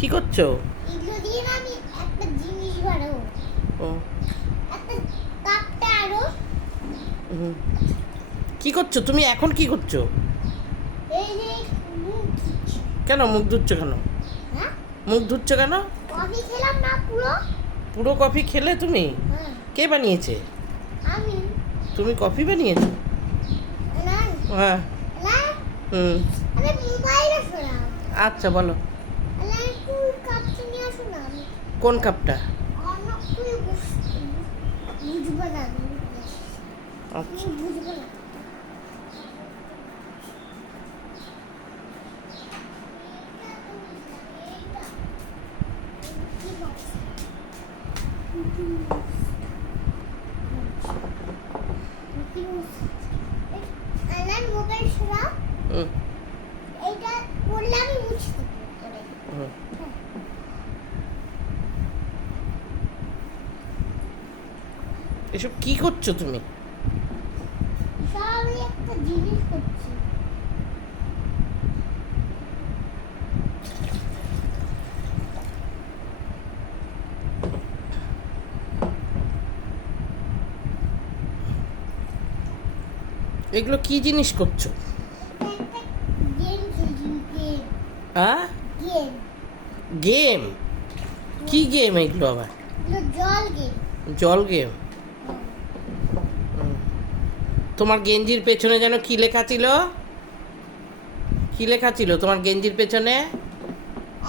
কি করছো? এগুলো দিয়ে না আমি একটা জিনিস বানাবো। ও একটা কাপটা আরো হুম। কি করছো তুমি এখন? কি করছো? এই যে মুখ দিচ্ছি। কেন মুখ ধুচ্ছ কেন? হ্যাঁ, মুখ ধুচ্ছ কেন? কফি খেলাম না পুরো। পুরো কফি খেলে তুমি? হ্যাঁ, কে বানিয়েছে? আমি তুমি কফি বানিয়েছো? না হ্যাঁ। না হুম। আরে মোবাইলে শোনাও। আচ্ছা বলো। আরে একটু কাপটা নিয়ে আসো না। আমি কোন কাপটা? অন্য তুই বুঝবো না। আচ্ছা তুমি বুঝবো না। মোবাইল শোনা হুম এইটা করলে আমি মুছতে করে। হুম। এসব কি করছো তুমি? সবই একটা জিনিস করছি। এগুলো কি জিনিস করছো? এটা একটা গেম খেলছি। গেম হ্যাঁ, গেম গেম? কি গেম এগুলো আবার? এগুলো জল গেম। জল গেম? তোমার গেঞ্জির পেছনে যেন কি লেখা ছিল? কি লেখা ছিল তোমার গেঞ্জির পেছনে?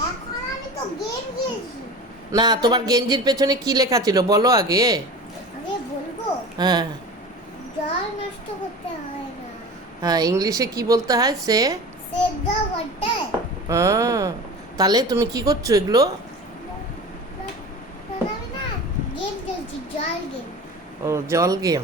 এখন আমি তো গেম খেলছি। না, তোমার গেঞ্জির পেছনে কি লেখা ছিল বলো আগে। আরে বলবো, হ্যাঁ জল নষ্ট করতে হয় না। হ্যাঁ, ইংলিশে কি বলতে হয় সে? Save the water. হ্যাঁ, তাহলে তুমি কি করছো এগুলো? আমি না গেম খেলছি, জল গেম। ও, জল গেম।